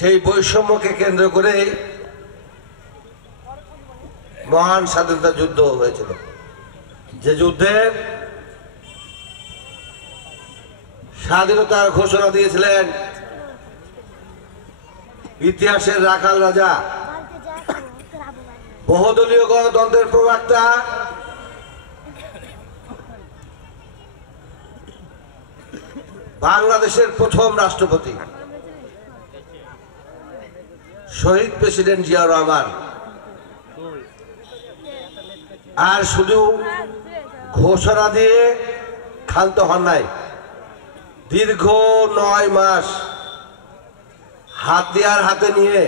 সেই বৈষম্যকে কেন্দ্র করে মহান স্বাধীনতা যুদ্ধ হয়েছিল, যে যুদ্ধে স্বাধীনতার ঘোষণা দিয়েছিলেন ইতিহাসের রাখাল রাজা, বহুদলীয় গণতন্ত্রের প্রবক্তা, বাংলাদেশের প্রথম রাষ্ট্রপতি শহীদ প্রেসিডেন্ট জিয়াউর রহমান। আর শুধু ঘোষণা দিয়ে ক্ষান্ত হন নাই, দীর্ঘ 9 মাস হাতিয়ার হাতে নিয়ে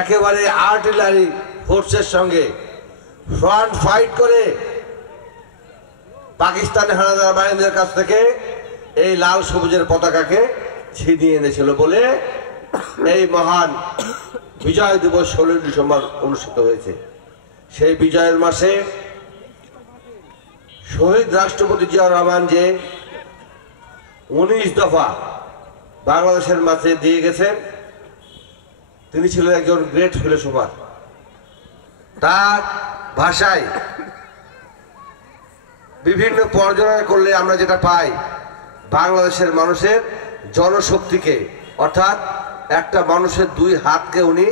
একেবারে আর্টিলারি ফোর্সের সঙ্গে ফ্রন্ট ফাইট করে পাকিস্তানি হানাদার বাহিনীর কাছ থেকে এই লাল সবুজের পতাকাকে ছিনিয়ে এনেছিল বলে এই মহান বিজয় দিবস 16 ডিসেম্বর অনুষ্ঠিত হয়েছে। সেই বিজয়ের মাসে শহীদ রাষ্ট্রপতি জিয়াউর রহমান যে 19 দফা বাংলাদেশের মাঝে দিয়ে গেছেন, তিনি ছিলেন একজন গ্রেট ফিলোসোফার। তার ভাষায় বিভিন্ন পর্যালোচনা করলে আমরা যেটা পাই, বাংলাদেশের মানুষের জনশক্তিকে, অর্থাৎ একটা মানুষের 2 হাতকে উনি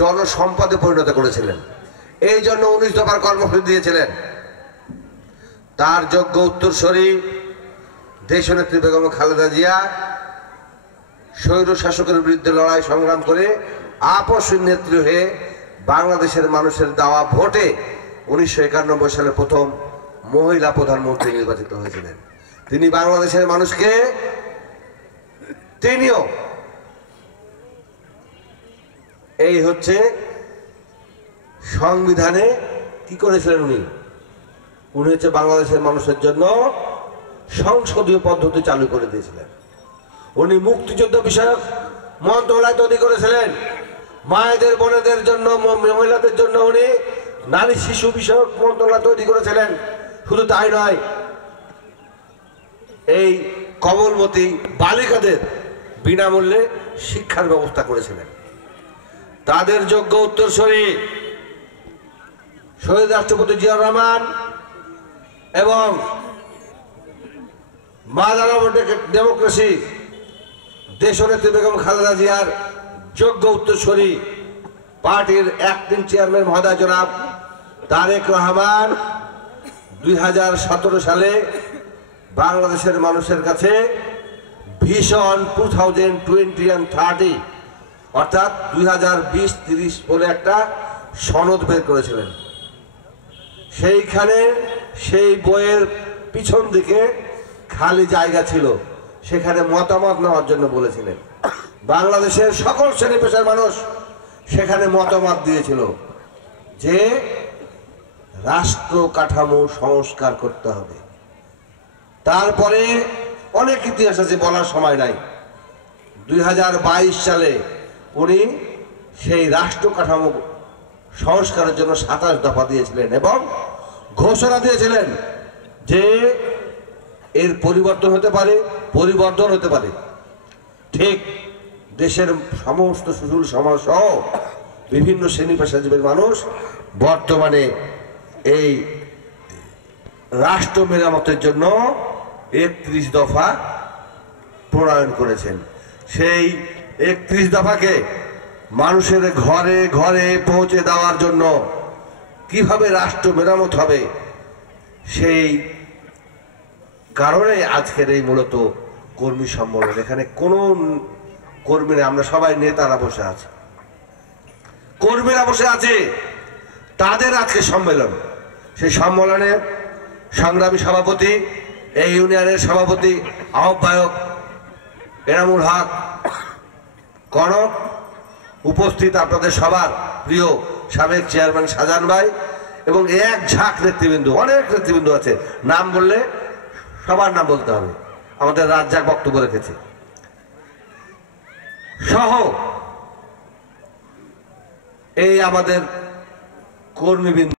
জনসম্পদে পরিণত করেছিলেন। এই জন্য 19 দফার কর্মসূচি দিয়েছিলেন। তার যোগ্য উত্তরসূরি দেশনেত্রী বেগম খালেদা জিয়া স্বৈর শাসকের বিরুদ্ধে লড়াই সংগ্রাম করে আপসহীন নেত্রী হয়ে বাংলাদেশের মানুষের দেওয়া ভোটে 1991 সালে প্রথম মহিলা প্রধানমন্ত্রী নির্বাচিত হয়েছিলেন। তিনি বাংলাদেশের মানুষকে, তিনিও এই হচ্ছে সংবিধানে কি করেছিলেন, উনি হচ্ছে বাংলাদেশের মানুষের জন্য সংসদীয় পদ্ধতি চালু করে দিয়েছিলেন। উনি মুক্তিযুদ্ধ বিষয়ক মন্ত্রণালয় তৈরি করেছিলেন, মায়েদের বোনেদের জন্য, মহিলাদের জন্য উনি নারী শিশু বিষয়ক মন্ত্রণালয় তৈরি করেছিলেন। শুধু তাই নয়, এই কমলমতি বালিকাদের বিনামূল্যে শিক্ষার ব্যবস্থা করেছিলেন। তাদের যোগ্য উত্তরসূরি শহীদ রাষ্ট্রপতি জিয়াউর রহমান এবং মাদার অব ডেমোক্রেসি দেশনেত্রী বেগম খালেদা জিয়ার যোগ্য উত্তরসূরি পার্টির অ্যাক্টিং চেয়ারম্যান মহোদয় জনাব তারেক রহমান 2017 সালে বাংলাদেশের মানুষের কাছে ভিশন 2020 and 30 অর্থাৎ 2020-30 বলে একটা সনদ বের করেছিলেন। সেইখানে সেই বইয়ের পিছন দিকে খালি জায়গা ছিল, সেখানে মতামত নেওয়ার জন্য বলেছিলেন। বাংলাদেশের সকল শ্রেণী পেশার মানুষ সেখানে মতামত দিয়েছিল যে রাষ্ট্র কাঠামো সংস্কার করতে হবে। তারপরে অনেক ইতিহাস আছে, বলার সময় নাই। 2022 সালে উনি সেই রাষ্ট্র কাঠামো সংস্কারের জন্য 27 দফা দিয়েছিলেন এবং ঘোষণা দিয়েছিলেন যে এর পরিবর্তন হতে পারে, পরিবর্তন হতে পারে। ঠিক দেশের সমস্ত সুশীল সমাজ সহ বিভিন্ন শ্রেণী পেশাজীবীর মানুষ বর্তমানে এই রাষ্ট্র মেরামতের জন্য 31 দফা প্রণয়ন করেছেন। সেই 31 দফাকে মানুষের ঘরে ঘরে পৌঁছে দেওয়ার জন্য কিভাবে রাষ্ট্র মেরামত হবে, সেই কারণে আজকের এই মূলত কর্মী সম্মেলন। এখানে কোন কর্মীরা, আমরা সবাই নেতারা বসে আছে, কর্মীরা বসে আছে, তাদের আজকে সম্মেলন। সেই সম্মেলনের সংগ্রামী সভাপতি, এই ইউনিয়নের সভাপতি আহ্বায়ক এনামুল হক কনক, উপস্থিত আপনাদের সবার প্রিয় সাবেক চেয়ারম্যান শাহজাহান ভাই এবং এক ঝাঁক নেতৃবৃন্দ, অনেক নেতৃবৃন্দ আছে, নাম বললে সবার নাম বলতে হবে, আমাদের রাজ্জাক বক্তব্য রেখেছে সহ এই আমাদের কর্মীবৃন্দ।